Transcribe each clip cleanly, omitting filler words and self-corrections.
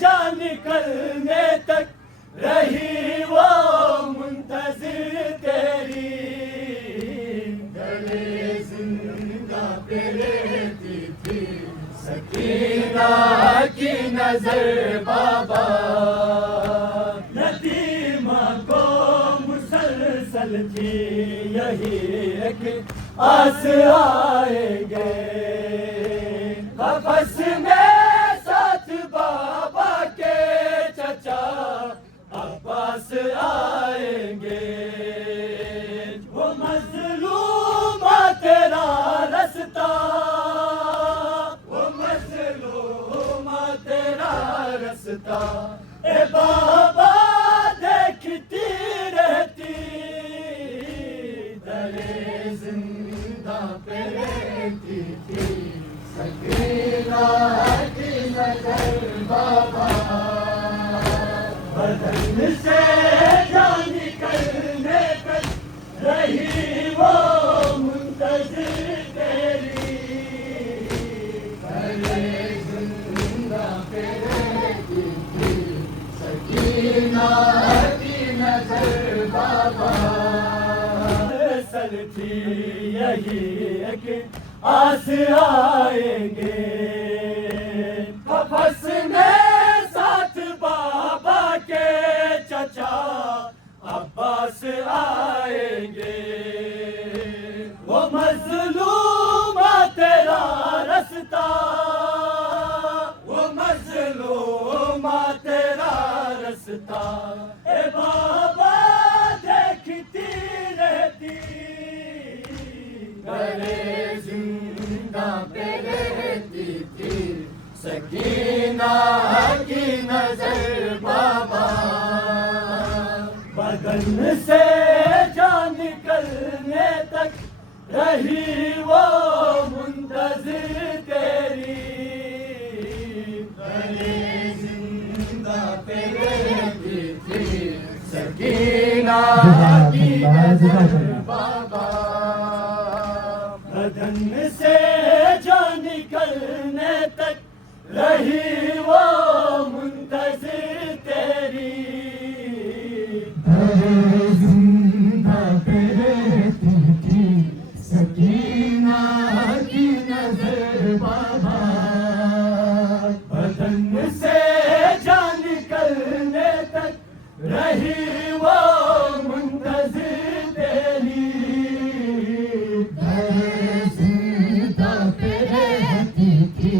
जान निकलने तक रही वो मुंतजिर तेरी। गले जिंदा पे रहती थी सकीना की नजर बाबा। यतीमा को मुसलसल थी यही एक आस आएंगे। कफस में साथ बाबा के चचा अब्बास आएंगे। वो मजलूमा तेरा रास्ता, वो मजलूमा तेरा रास्ता ए बाबा देखती रहती। दरे जिंदा पे रहती थी सकीना की नजर बाबा। बदन से जान निकलने तक रही वो मुंतजिर तेरी। पहले जिंदा पे रहती थी सकीना की नजर बाबा। सल थी यही एक आस आएंगे। कफस में साथ बाबा के चचा अब्बास आएंगे। वो मजलूमा तेरा रास्ता, वो मजलूमा तेरा रास्ता ए बाबा देखती रहती। गले जिंदा पे रहती थी सकीना की नजर बाबा। बदन से जान निकलने तक रही वो मुंतजिर तेरी। गले जिंदा पे रहती थी सकीना की नजर बाबा। बदन से जान निकलने तक रही वो मुंतजिर तेरी। जिंदा पे रहती थी सकीना की नजर बाबा। बदन से जान निकलने तक रही वो मुंतजिर तेरी। जिंदा पे रहती थी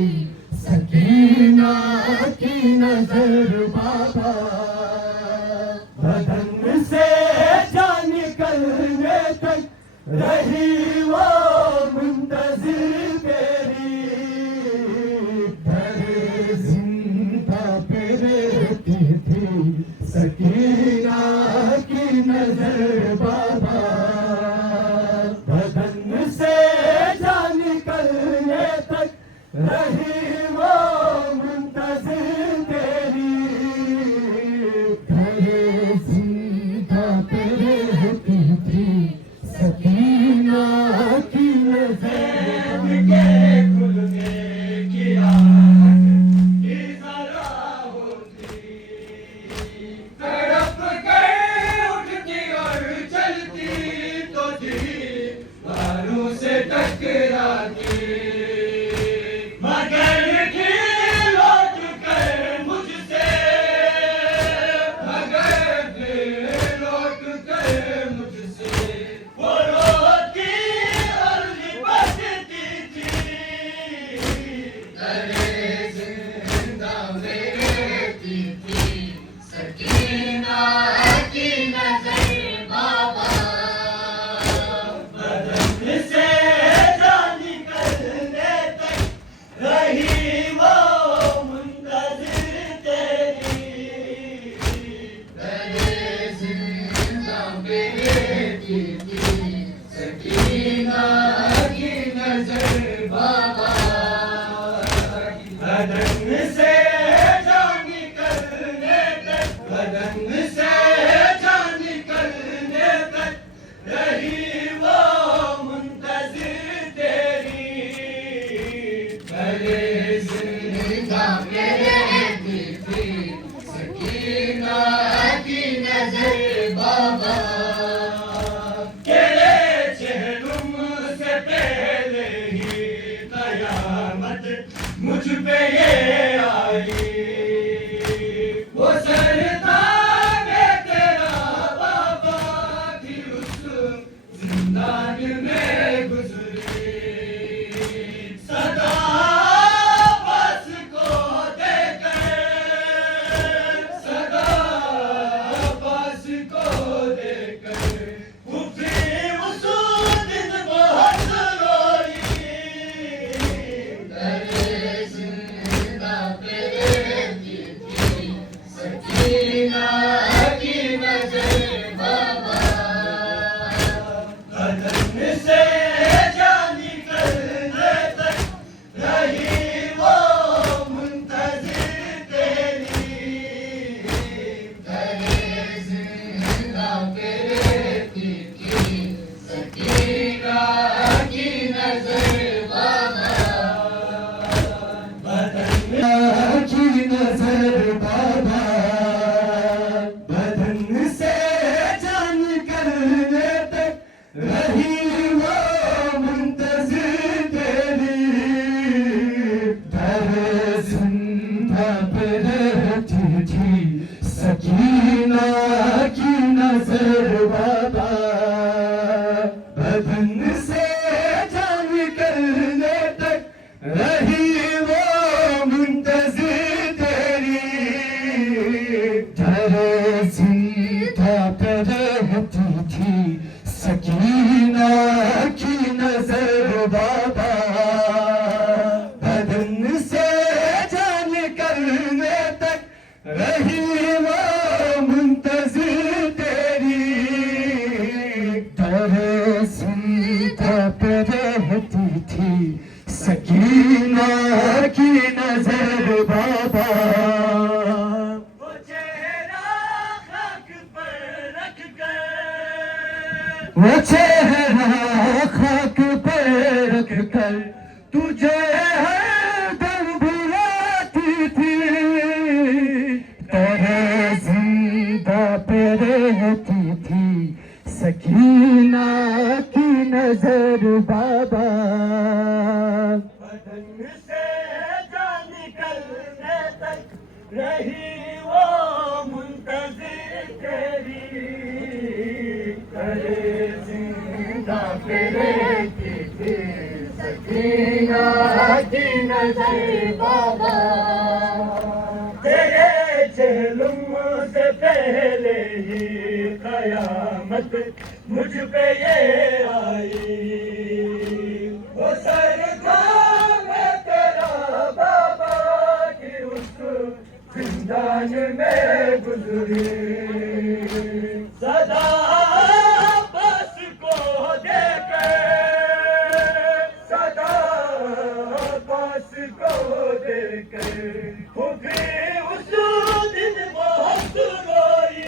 सकीना की नजर बाबा। बदन से जान निकलने तक रही वो मुंतजिर तेरी। जिंदा पे रहती थी सकीना की नजर बाबा। बदन से जान निकलने तक रही वो मुंतजिर तेरी। जिंदा पे रहती थी सकीना की नजर के खुलने की आग की जरा होती। तड़प कर उठती और चलती तो थी बारों से टकराती। मगर फिर लौट कर मुझसे, मगर फिर लौट कर मुझसे वो रोती और लिपटती थी। दरे जिंदा में रहती थी सकीना की नजर बाबा। बदन से जान निकलने तक रही वो मुंतजिर तेरी। दरे जिंदा में रहती थी सकीना की नजर बाबा। बदन से जान निकलने रही वो मुंतज़िर तेरी, दरे ज़िंदा पे रहती थी सकीना की नजर बाबा। वो चेहरा खाक पर रख कर, वो चेहरा खाक पर रख कर तुझे हर दम बुलाती थी, तेरे जिंदा पे रहती थी सकीना की नजर बाबा। बदन से जान निकलने तक रही वो मुंतज़िर तेरी, करे जिंदा पे रहती थी सकीना की नजर बाबा। तेरे चेहलुम से पहले ही कयामत मुझ पे ये आई, वो सरकार है तेरा बाबा की उस जिंदान में गुजरी। सदा बस को देकर, सदा बस को देकर वो भी उस दिन बहुत रोई।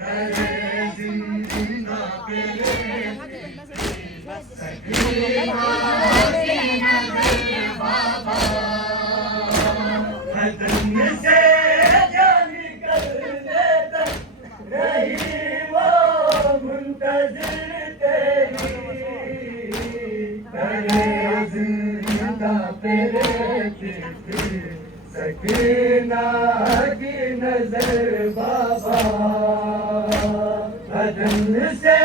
दरे जिंदा पे बदन से जान निकलने तक रही वो मुंतज़िर तेरी, करे जिंदा पे रहती थी सकीना की नजर बाबा। बदन से